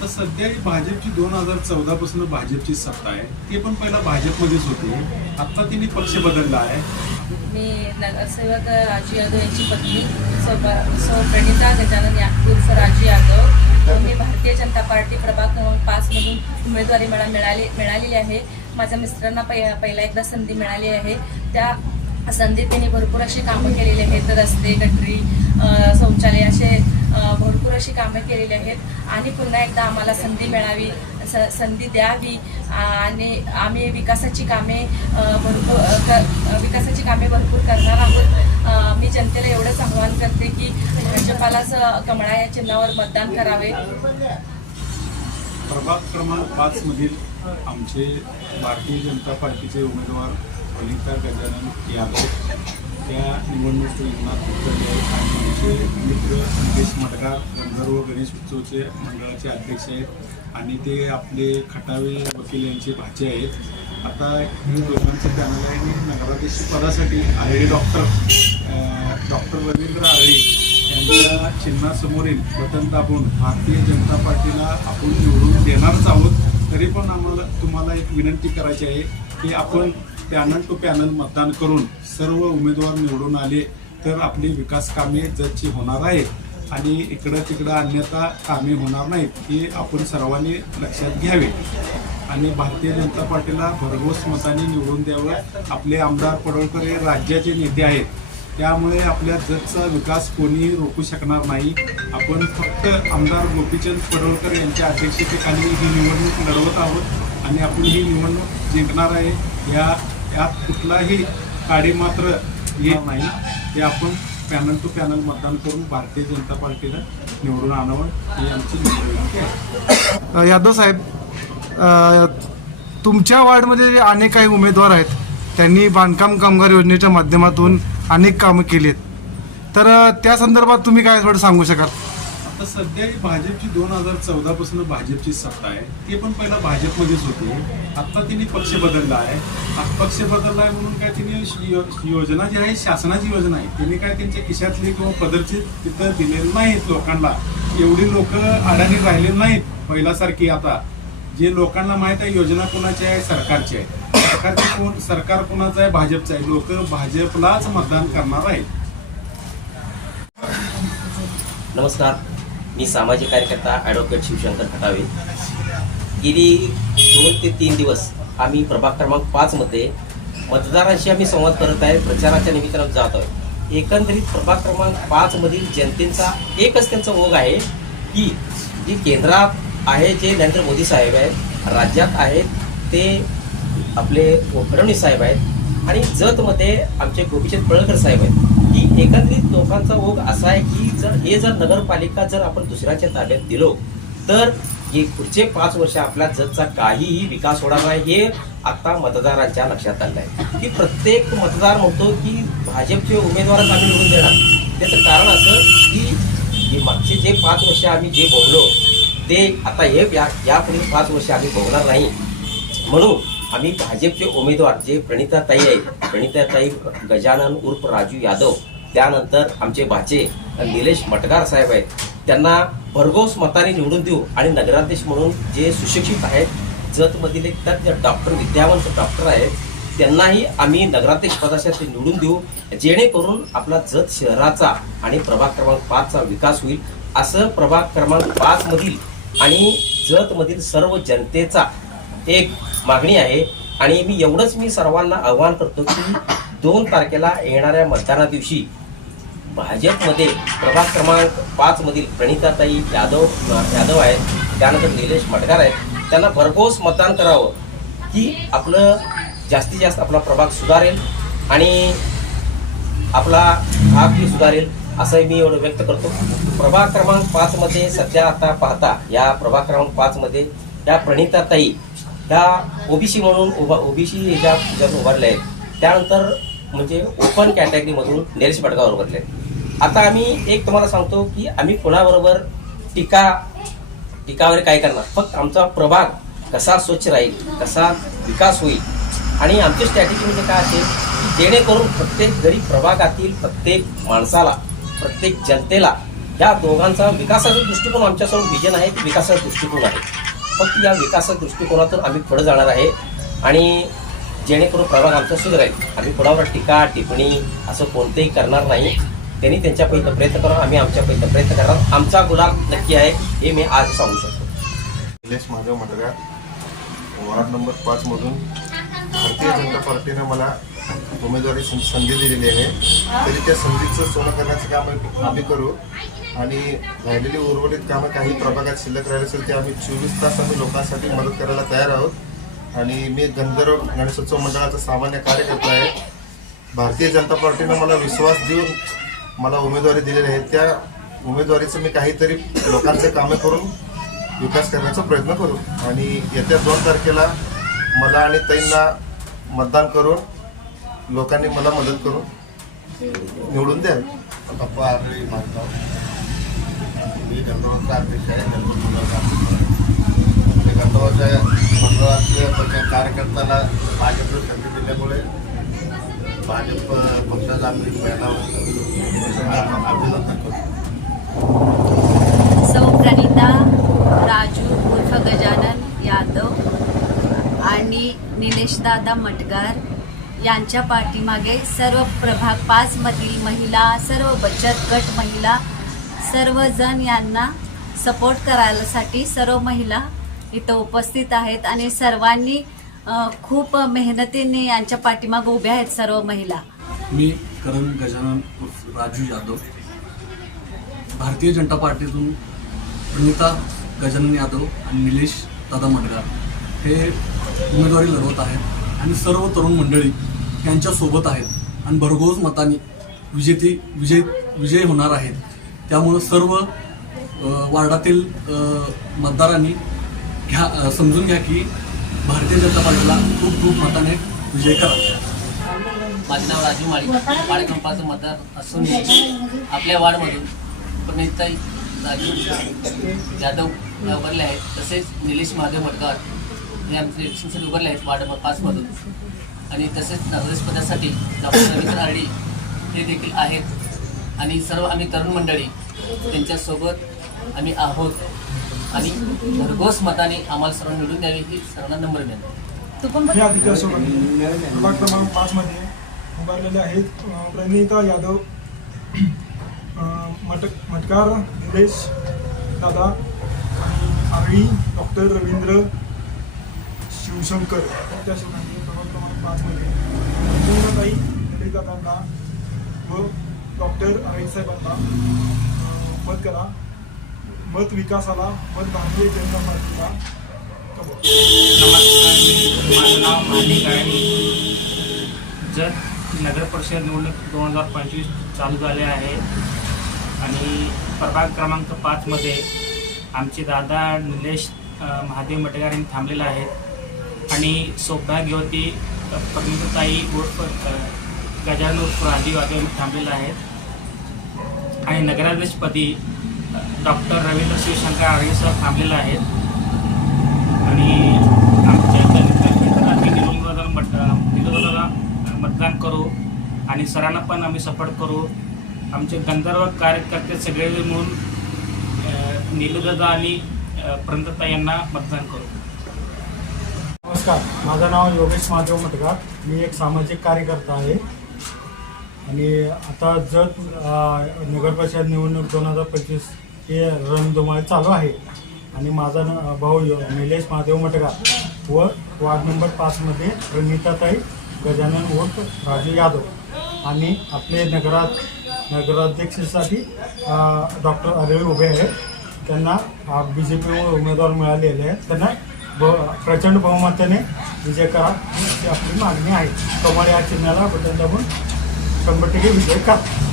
तर सध्या ही भाजपची दोन हजार चौदा पासून भाजपची सत्ता आहे. ते पण पहिला भाजपमध्येच होती. आता तिने पक्ष बदलला आहे. मी नगरसेवक राजू यादव यांची पत्नी सौ प्रणिता गजानन या उर्फ राजू यादव. मी भारतीय जनता पार्टी प्रभाग क्रमांक पाचमधून उमेदवारी मला मिळाली मिळालेली आहे. माझ्या मिस्टरांना पै पहिला एकदा संधी मिळाली आहे. त्या संधीत त्यांनी भरपूर अशी कामं केलेली आहेत. रस्ते गटरी शौचालय असे भरपूर अशी कामे केलेली आहेत. आणि पुन्हा एकदा आम्हाला संधी मिळावी स संधी द्यावी. आणि आम्ही विकासाची कामे भरपूर विकासाची कामे भरपूर करणार आहोत. मी जनतेला एवढंच आवाहन करते की भाजपालाच कमळा या चिन्हावर मतदान करावे. प्रभाग क्रमांक पाच मधील आमचे भारतीय जनता पार्टीचे उमेदवार वनिता गजानन यादव. त्या निवडणूक रिंगणात उतरले आणि आमचे मित्र निलेश मडगार गंधर्व गणेश उत्सवचे मंडळाचे अध्यक्ष आहेत आणि ते आपले खटावे वकील यांचे भाचे आहेत. आता ही दोघांचं पॅनल आहे आणि नगराध्यक्ष पदासाठी आरळी डॉक्टर डॉक्टर रवींद्र आरळी यांच्या चिन्हासमोरील बटन दाबून भारतीय जनता पार्टीला आपण निवडून देणारच आहोत. तरी पण आम्हाला तुम्हाला एक विनंती करायची आहे की आपण पॅनल टू पॅनल मतदान करून सर्व उमेदवार निवडून आले तर आपली विकास कामे जतची होणार आहेत आणि इकडं तिकडं अन्यथा कामे होणार नाहीत ही आपण सर्वांनी लक्षात घ्यावे. आणि भारतीय जनता पार्टीला भरघोस मताने निवडून द्यावं आपले आमदार पडळकर हे राज्याचे नेते आहेत. त्यामुळे आपल्या जगचा विकास कोणीही रोखू शकणार नाही. आपण फक्त आमदार गोपीचंद पडळकर यांच्या अध्यक्षतेखाली ही निवडणूक लढवत आहोत आणि आपण ही निवडणूक जिंकणार आहे. या यात कुठलाही काडी मात्र येत नाही. ते आपण पॅनल टू पॅनल मतदान करून भारतीय जनता पार्टीला निवडून आणावं ही आमची विनंती यादव साहेब तुमच्या वार्डमध्ये जे अनेक काही उमेदवार आहेत त्यांनी बांधकाम कामगार योजनेच्या माध्यमातून अनेक कामं केली आहेत तर त्या संदर्भात तुम्ही काय थोडं सांगू शकाल? आता सध्या ही भाजपची दोन हजार चौदा पासून भाजपची सत्ता आहे. ते पण पहिला भाजपमध्येच होते. आता तिने पक्ष बदलला आहे. पक्ष बदलला आहे म्हणून काय तिने योजना जी आहे शासनाची योजना आहे तिने काय त्यांच्या खिशातली किंवा पदरची तिथं दिलेली नाहीत लोकांना. एवढी लोक अडाणी राहिले नाहीत पहिल्यासारखी आता. जे लोकांना माहीत आहे योजना कोणाची आहे सरकारची आहे. सरकारची कोण सरकार कोणाचं आहे भाजपचं आहे. लोक भाजपलाच मतदान करणार आहेत. नमस्कार. मी सामाजिक कार्यकर्ता ॲडव्होकेट शिवशंकर खटावे. गेली दोन ते तीन दिवस आम्ही प्रभाग क्रमांक पाचमध्ये मतदारांशी आम्ही संवाद करत आहे प्रचाराच्या निमित्तानं जात आहोत. एकंदरीत प्रभाग क्रमांक पाचमधील जनतेचा एकच त्यांचा ओघ आहे की जी केंद्रात आहे जे नरेंद्र मोदी साहेब आहेत राज्यात आहेत ते आपले फडणवीस साहेब आहेत आणि जतमध्ये आमचे गोपीचंद पळकर साहेब आहेत. एकंदरीत लोकांचा ओघ असा आहे की जर हे जर नगरपालिका जर आपण दुसऱ्याच्या ताब्यात दिलो तर हे पुढचे पाच वर्ष आपल्या जतचा काहीही विकास होणार नाही हे आता मतदारांच्या लक्षात आलं आहे की प्रत्येक मतदार म्हणतो की भाजपचे उमेदवारच आम्ही निवडून देणार. त्याचं कारण असं की मागचे जे पाच वर्ष आम्ही जे भोगलो ते आता हे या यापुढील पाच वर्ष आम्ही बघणार नाही. म्हणून आम्ही भाजपचे उमेदवार जे प्रणिताताई आहेत प्रणिताताई गजानन उर्फ राजू यादव त्यानंतर आमचे भाचे निलेश मटकार साहेब आहेत. त्यांना भरघोस मताने निवडून देऊ आणि नगराध्यक्ष म्हणून जे सुशिक्षित आहेत जतमधील एक तज्ज्ञ डॉक्टर विद्यावंत डॉक्टर आहेत त्यांनाही आम्ही नगराध्यक्ष पदासाठी निवडून देऊ जेणेकरून आपला जत शहराचा आणि प्रभाग क्रमांक पाचचा विकास होईल. असं प्रभाग क्रमांक पाचमधील आणि जतमधील सर्व जनतेचा एक मागणी आहे. आणि मी एवढंच मी सर्वांना आव्हान करतो की दोन तारखेला येणाऱ्या मतदाना दिवशी भाजपमध्ये प्रभाग क्रमांक पाचमधील प्रणिताताई यादव यादव आहेत त्यानंतर निलेश मटकार आहेत. त्यांना भरघोस मतदान करावं की आपलं जास्तीत जास्त आपला प्रभाग सुधारेल आणि आपला भाग सुधारेल असंही मी एवढं व्यक्त करतो. प्रभाग क्रमांक पाचमध्ये सध्या आता पाहता या प्रभाग क्रमांक पाचमध्ये या प्रणिताताई ह्या ओबीसी म्हणून उभा ओबीसी ज्या ज्यात उभारल्या आहेत त्यानंतर म्हणजे ओपन कॅटेगरीमधून निलेश भटगावर उभारले. आता आम्ही एक तुम्हाला सांगतो की आम्ही कोणाबरोबर टीका टीकावर काय करणार? फक्त आमचा प्रभाग कसा स्वच्छ राहील कसा विकास होईल आणि आमची स्ट्रॅटेजी म्हणजे काय असेल की जेणेकरून प्रत्येक गरीब प्रभागातील प्रत्येक माणसाला प्रत्येक जनतेला या दोघांचा विकासाचा दृष्टिकोन आमच्यासमोर विजन आहे विकासाचा दृष्टिकोन आहे. फक्त या विकासाच्या दृष्टिकोनातून आम्ही पुढे जाणार आहे आणि जेणेकरून प्रभाग आमचा सुधारेल आम्ही कुणावर टीका टिप्पणी असं कोणतेही करणार नाही. त्यांनी त्यांच्या प्रयत्न करा आम्ही आमच्या प्रयत्न करणार. आमचा गुलाब नक्की आहे हे मी आज सांगू शकतो. निलेश महादेव मटगा वार्ड नंबर पाचमधून भारतीय जनता पार्टीनं मला उमेदवारी संधी दिलेली आहे. तरी त्या संधीचं सोनं करण्याचं काम आम्ही- आम्ही करू. आणि राहिलेली उर्वरित कामं काही प्रभागात शिल्लक राहिली असेल ते आम्ही चोवीस तास आम्ही लोकांसाठी मदत करायला तयार आहोत. आणि मी गंधर्व गणेशोत्सव मंडळाचा सामान्य कार्यकर्ता आहे. भारतीय जनता पार्टीनं मला विश्वास देऊन मला उमेदवारी दिलेली आहे. त्या उमेदवारीचं मी काहीतरी लोकांचे कामे करून विकास करण्याचा प्रयत्न करू. आणि येत्या दोन तारखेला मला आणि ताईंना मतदान करून लोकांनी मला मदत करून निवडून द्याल पप्पा मी गंधर्वांचा अध्यक्ष आहे गणपत मंडळाचा ते कार्यकर्त्याला भाजपनं संधी दिल्यामुळे भाजप पक्षाचा आम्ही पहिला अभिनंदन करतो. सौ प्रणिता राजू उर्फ गजानन यादव आणि निलेशदादा मटगार यांच्या पाठीमागे सर्व प्रभाग पाचमधील महिला सर्व बचत गट महिला सर्वजण यांना सपोर्ट करायसाठी सर्व महिला इथं उपस्थित आहेत आणि सर्वांनी खूप मेहनतीने यांच्या पाठीमाग उभ्या आहेत सर्व महिला. मी करण गजानन राजू यादव. भारतीय जनता पार्टीतून प्रणिता गजानन यादव आणि निलेश दादा मडगार हे उमेदवारी लढवत आहेत आणि सर्व तरुण मंडळी यांच्यासोबत आहेत आणि भरघोस मताने विजेती विजय विजय होणार आहेत. त्यामुळं सर्व वार्डातील मतदारांनी घ्या समजून घ्या की भारतीय जनता पार्टीला खूप खूप मताने विजय करा. माझे नाव राजू माळी वाडी क्रमांकाचं मतदार असून आपल्या वार्डमधून प्रणिताई राजू जाधव या उभारले आहेत. तसेच निलेश महादेव मटकार हे आमचे इलेक्शनसाठी उभारले आहेत वार्ड नंबर पाचमधून. आणि तसेच नगरेश पदासाठी डॉक्टर रवींद्र आरडी हे देखील आहेत. आणि सर्व आम्ही तरुण मंडळी त्यांच्यासोबत आम्ही आहोत. आणि भरघोस मताने आम्हाला सर्वांना निवडून द्यावी ही सर्वांना नंबर मिळाला हे अधिकार सोबत प्रभाग क्रमांक पाचमध्ये उभारलेले आहेत प्रणिता यादव मट मटकार निलेश दादा आणि आरळी डॉक्टर रवींद्र शिवशंकर. त्या शिवांनी प्रभाग क्रमांक पाचमध्ये पूर्णताई निलेश दादांना व डॉक्टर आरळी साहेबांना मत करा. मत विकासाला मत भारतीय जनता पार्टीला नमस्कार माझं नाव मालिक आहे जर नगर परिषद निवडणूक दोन हजार पंचवीस चालू झाले आहे आणि प्रभाग क्रमांक पाचमध्ये आमचे दादा निलेश महादेव मटेकर यांनी थांबलेले आहेत. आणि सौभाग्यवती अ, उर्फ गजानन उर्फ राजीव आदेव थांबलेले आहेत. आणि नगराध्यक्षपदी डॉक्टर रवींद्र शिवशंकर आर्य सर थांबलेले आहेत. आणि आमच्या आम्ही निवडणुकीला मत निवडणुकीला मतदान करू आणि सरांना पण आम्ही सपोर्ट करू. आमचे गंधर्व कार्यकर्ते सगळे मिळून अ, नीलदादा आणि अ, यांना मतदान करू. नमस्कार. माझं नाव योगेश महादेव मटकार मी एक सामाजिक कार्यकर्ता आहे. आणि आता जत नगरपरिषद निवडणूक दोन हजार पंचवीस हे रणधुमाळी चालू आहे. आणि माझा न- भाऊ निलेश महादेव मटकार व वार्ड नंबर पाचमध्ये प्रणिताताई गजानन उर्फ राजू यादव आणि आपले नगरात नगराध्यक्षासाठी डॉक्टर अरविंद उभे आहेत. त्यांना बी जे पी उमेदवार मिळालेले आहेत. त्यांना ब प्रचंड बहुमताने विजय करा ही आपली मागणी आहे. कमळ या चिन्हाला बटन दाबून शंभर टक्के विजय करा